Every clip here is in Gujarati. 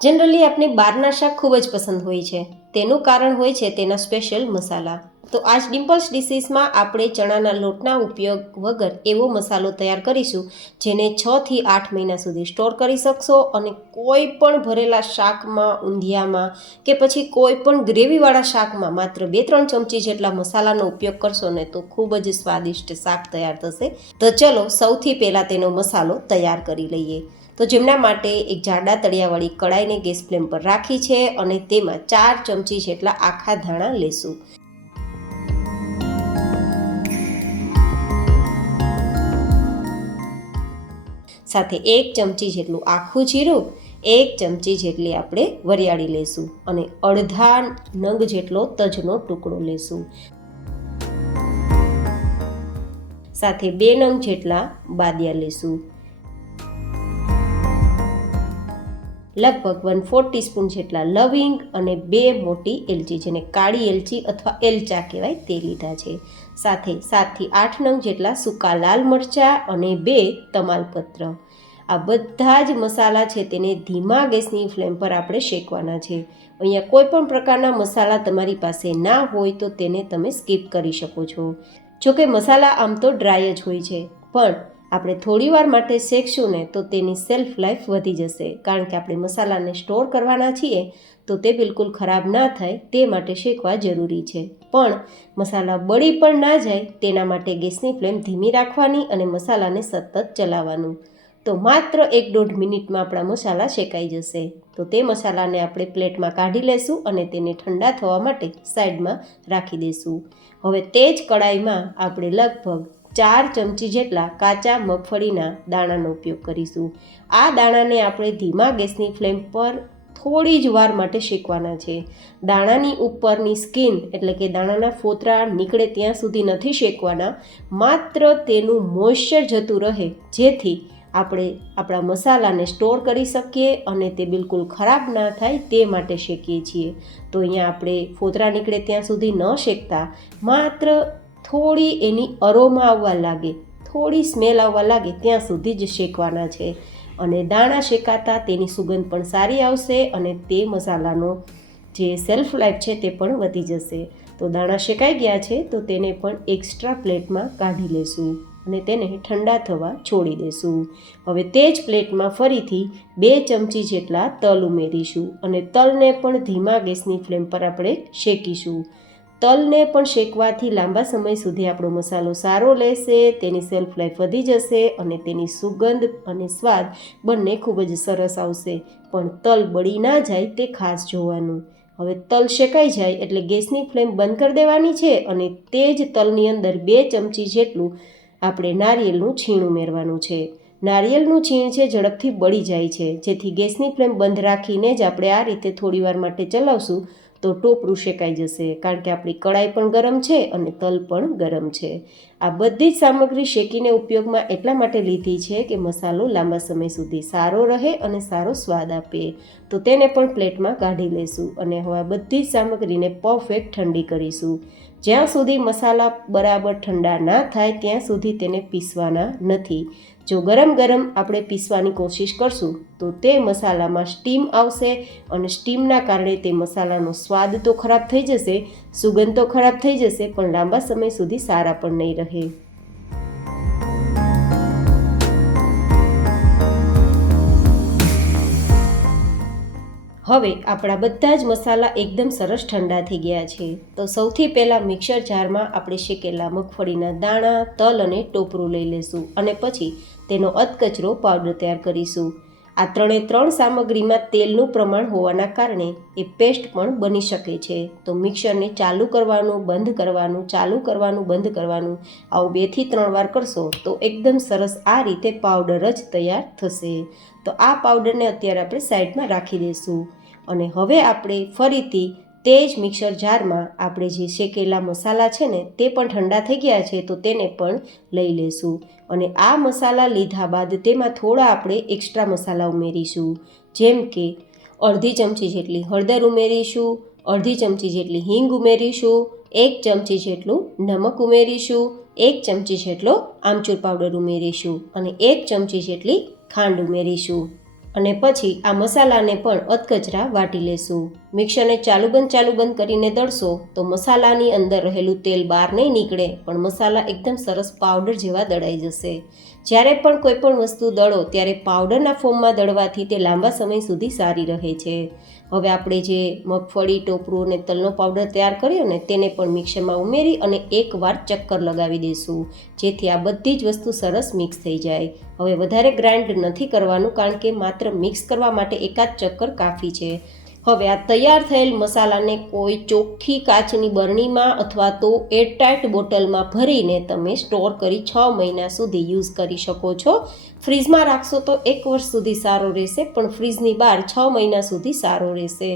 જનરલી આપણે બહારના શાક ખૂબ જ પસંદ હોય છે. તેનું કારણ હોય છે તેના સ્પેશિયલ મસાલા. તો આજ ડિમ્પલ્સ ડિશીસમાં આપણે ચણાના લોટના ઉપયોગ વગર એવો મસાલો તૈયાર કરીશું જેને 6 થી 8 મહિના સુધી સ્ટોર કરી શકશો અને કોઈ પણ ભરેલા શાકમાં, ઊંધિયામાં કે પછી કોઈ પણ ગ્રેવીવાળા શાકમાં માત્ર 2-3 ચમચી જેટલા મસાલાનો ઉપયોગ કરશો ને તો ખૂબ જ સ્વાદિષ્ટ શાક તૈયાર થશે. તો ચલો સૌથી પહેલાં તેનો મસાલો તૈયાર કરી લઈએ. તો જેમના માટે એક જાડા તળિયાવાળી કડાઈને ગેસ ફ્લેમ પર રાખી છે અને તેમાં 4 ચમચી જેટલા આખા ધાણા લેશું. સાથે 1 ચમચી જેટલું આખું જીરું, 1 ચમચી જેટલી આપણે વરિયાળી લેશું અને અડધા નંગ જેટલો તજનો ટુકડો લેશું. સાથે 2 નંગ જેટલા બાદિયા લેશું. લગભગ 1/4 ટીસ્પૂન જેટલા લવિંગ અને 2 મોટી એલચી, જેને કાળી એલચી અથવા એલચા કહેવાય, તે લીધા છે. સાથે 7 થી 8 નંગ જેટલા સૂકા લાલ મરચાં અને 2 તમાલપત્ર. આ બધા જ મસાલા છે તેને ધીમા ગેસની ફ્લેમ પર આપણે શેકવાના છે. અહીંયા કોઈ પણ પ્રકારના મસાલા તમારી પાસે ના હોય તો તેને તમે સ્કીપ કરી શકો છો. જોકે મસાલા આમ તો ડ્રાય જ હોય છે, પણ આપણે થોડીવાર માટે શેકશું ને તો તેની સેલ્ફ લાઈફ વધી જશે, કારણ કે આપણે મસાલાને સ્ટોર કરવાના છીએ તો તે બિલકુલ ખરાબ ના થાય તે માટે શેકવા જરૂરી છે. પણ મસાલા બળી પણ ના જાય તેના માટે ગેસની ફ્લેમ ધીમી રાખવાની અને મસાલાને સતત ચલાવવાનું. તો માત્ર 1-1.5 મિનિટમાં આપણા મસાલા શેકાઈ જશે. તો તે મસાલાને આપણે પ્લેટમાં કાઢી લેશું અને તેને ઠંડા થવા માટે સાઈડમાં રાખી દઈશું. હવે તે જ કડાઈમાં આપણે લગભગ 4 ચમચી જેટલા કાચા મગફળીના દાણાનો ઉપયોગ કરીશું. આ દાણાને આપણે ધીમા ગેસની ફ્લેમ પર થોડી જ વાર માટે શેકવાના છે. દાણાની ઉપરની સ્કિન એટલે કે દાણાના ફોતરા નીકળે ત્યાં સુધી નથી શેકવાના, માત્ર તેનું મોઇશ્ચર જતું રહે જેથી આપણે આપણા મસાલાને સ્ટોર કરી શકીએ અને તે બિલકુલ ખરાબ ના થાય તે માટે શેકીએ છીએ. તો અહીંયા આપણે ફોતરા નીકળે ત્યાં સુધી ન શેકતા માત્ર થોડી એની અરોમા આવવા લાગે, થોડી સ્મેલ આવવા લાગે ત્યાં સુધી જ શેકવાના છે. અને દાણા શેકાતા તેની સુગંધ પણ સારી આવશે અને તે મસાલાનો જે સેલ્ફ લાઈફ છે તે પણ વધી જશે. તો દાણા શેકાઈ ગયા છે તો તેને પણ એક્સ્ટ્રા પ્લેટમાં કાઢી લેશું અને તેને ઠંડા થવા છોડી દેશું. હવે તે જ પ્લેટમાં ફરીથી 2 ચમચી જેટલા તલ ઉમેરીશું અને તલને પણ ધીમા ગેસની ફ્લેમ પર આપણે શેકીશું. તલને પણ શેકવાથી લાંબા સમય સુધી આપણો મસાલો સારો રહેશે, તેની સેલ્ફ લાઈફ વધી જશે અને તેની સુગંધ અને સ્વાદ બંને ખૂબ જ સરસ આવશે. પણ તલ બળી ના જાય તે ખાસ જોવાનું. હવે તલ શેકાઈ જાય એટલે ગેસની ફ્લેમ બંધ કરી દેવાની છે અને તે જ તલની અંદર 2 ચમચી જેટલું આપણે નારિયેળનું છીણ ઉમેરવાનું છે. નારિયેળનું છીણ છે ઝડપથી બળી જાય છે, જેથી ગેસની ફ્લેમ બંધ રાખીને જ આપણે આ રીતે થોડીવાર માટે ચલાવશું તો ટોપરું શેકાઈ જશે, કારણ કે આપણી કડાઈ પણ ગરમ છે અને તલ પણ ગરમ છે. આ બધી જ સામગ્રી શેકીને ઉપયોગમાં એટલા માટે લીધી છે કે મસાલો લાંબા સમય સુધી સારો રહે અને સારો સ્વાદ આપે. તો તેને પણ પ્લેટમાં કાઢી લેશું અને હવે આ બધી જ સામગ્રીને પરફેક્ટ ઠંડી કરીશું. જ્યાં સુધી મસાલા બરાબર ઠંડા ના થાય ત્યાં સુધી તેને પીસવાના નથી. જો ગરમ ગરમ આપણે પીસવાની કોશિશ કરશું તો તે મસાલામાં સ્ટીમ આવશે અને સ્ટીમના કારણે તે મસાલાનો સ્વાદ તો ખરાબ થઈ જશે, સુગંધ તો ખરાબ થઈ જશે, પણ લાંબા સમય સુધી સારા પણ નહીં રહે. હવે આપણા બધા જ મસાલા એકદમ સરસ ઠંડા થઈ ગયા છે. તો સૌથી પહેલાં મિક્સર જારમાં આપણે શેકેલા મગફળીના દાણા, તલ અને ટોપરું લઈ લઈશું અને પછી તેનો અધકચરો પાવડર તૈયાર કરીશું. આ 3 સામગ્રીમાં તેલનું પ્રમાણ હોવાના કારણે એ પેસ્ટ પણ બની શકે છે. તો મિક્સરને ચાલુ કરવાનું, બંધ કરવાનું, ચાલુ કરવાનું, બંધ કરવાનું, આવું 2 થી 3 વાર કરશો તો એકદમ સરસ આ રીતે પાવડર જ તૈયાર થશે. તો આ પાવડરને અત્યારે આપણે સાઈડમાં રાખી દઈશું અને હવે આપણે ફરીથી તે જ મિક્સર જારમાં આપણે જે શેકેલા મસાલા છે ને તે પણ ઠંડા થઈ ગયા છે તો તેને પણ લઈ લઈશું અને આ મસાલા લીધા બાદ તેમાં થોડા આપણે એક્સ્ટ્રા મસાલા ઉમેરીશું. જેમ કે અડધી ચમચી જેટલી હળદર ઉમેરીશું, અડધી ચમચી જેટલી હિંગ ઉમેરીશું, 1 ચમચી જેટલું નમક ઉમેરીશું, 1 ચમચી જેટલો આમચૂર પાવડર ઉમેરીશું અને 1 ચમચી જેટલી ખાંડ ઉમેરીશું. અને પછી આ મસાલાને પણ અધકચરા વાટી લેશું. મિક્સરને ચાલુ બંધ કરીને દળશો તો મસાલાની અંદર રહેલું તેલ બહાર નહીં નીકળે, પણ મસાલા એકદમ સરસ પાવડર જેવા દળાઈ જશે. જ્યારે પણ કોઈ પણ વસ્તુ દળો ત્યારે પાવડરના ફોર્મમાં દળવાથી તે લાંબા સમય સુધી સારી રહે છે. હવે આપણે જે મગફળી, ટોપરું અને તલનો પાવડર તૈયાર કર્યો ને તેને પણ મિક્સરમાં ઉમેરી અને એકવાર ચક્કર લગાવી દઈશું, જેથી આ બધી જ વસ્તુ સરસ મિક્સ થઈ જાય. હવે વધારે ગ્રાઇન્ડ નથી કરવાનું, કારણ કે માત્ર મિક્સ કરવા માટે એકાદ ચક્કર કાફી છે. હવે આ તૈયાર થયેલ મસાલાને કોઈ ચોખ્ખી કાચની બરણીમાં અથવા તો એરટાઇટ બોટલમાં ભરીને તમે સ્ટોર કરી 6 મહિના સુધી યુઝ કરી શકો છો. ફ્રીજમાં રાખશો તો 1 વર્ષ સુધી સારો રહેશે, પણ ફ્રીજની બહાર 6 મહિના સુધી સારો રહેશે.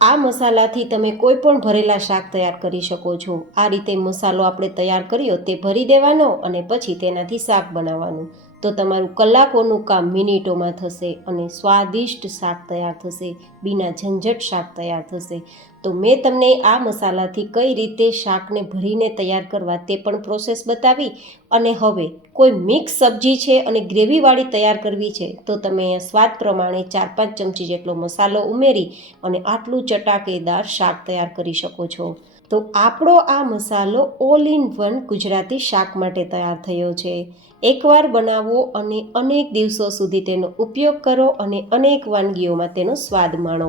આ મસાલાથી તમે કોઈ પણ ભરેલા શાક તૈયાર કરી શકો છો. આ રીતે મસાલો આપણે તૈયાર કર્યો તે ભરી દેવાનો અને પછી તેનાથી શાક બનાવવાનું, તો તમારું કલાકોનું કામ મિનિટોમાં થશે અને સ્વાદિષ્ટ શાક તૈયાર થશે, બીના ઝંઝટ શાક તૈયાર થશે. તો મેં તમને આ મસાલાથી કઈ રીતે શાકને ભરીને તૈયાર કરવા તે પણ પ્રોસેસ બતાવી. અને હવે કોઈ મિક્સ સબ્જી છે અને ગ્રેવીવાળી તૈયાર કરવી છે તો તમે સ્વાદ પ્રમાણે 4-5 ચમચી જેટલો મસાલો ઉમેરી અને આટલું ચટાકેદાર શાક તૈયાર કરી શકો છો. તો આપણો આ મસાલો ઓલ ઇન વન ગુજરાતી શાક માટે તૈયાર થયો છે. એકવાર બનાવો અને અનેક દિવસો સુધી તેનો ઉપયોગ કરો અને અનેક વાનગીઓમાં તેનો સ્વાદ માણો.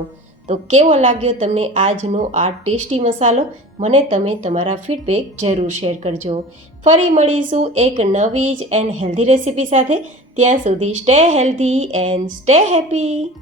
તો કેવો લાગ્યો તમને આજનો આ ટેસ્ટી મસાલો? મને તમે તમારા ફીડબેક જરૂર શેર કરજો. ફરી મળીશું એક નવી જ એન્ડ હેલ્ધી રેસીપી સાથે. ત્યાં સુધી stay healthy and stay happy.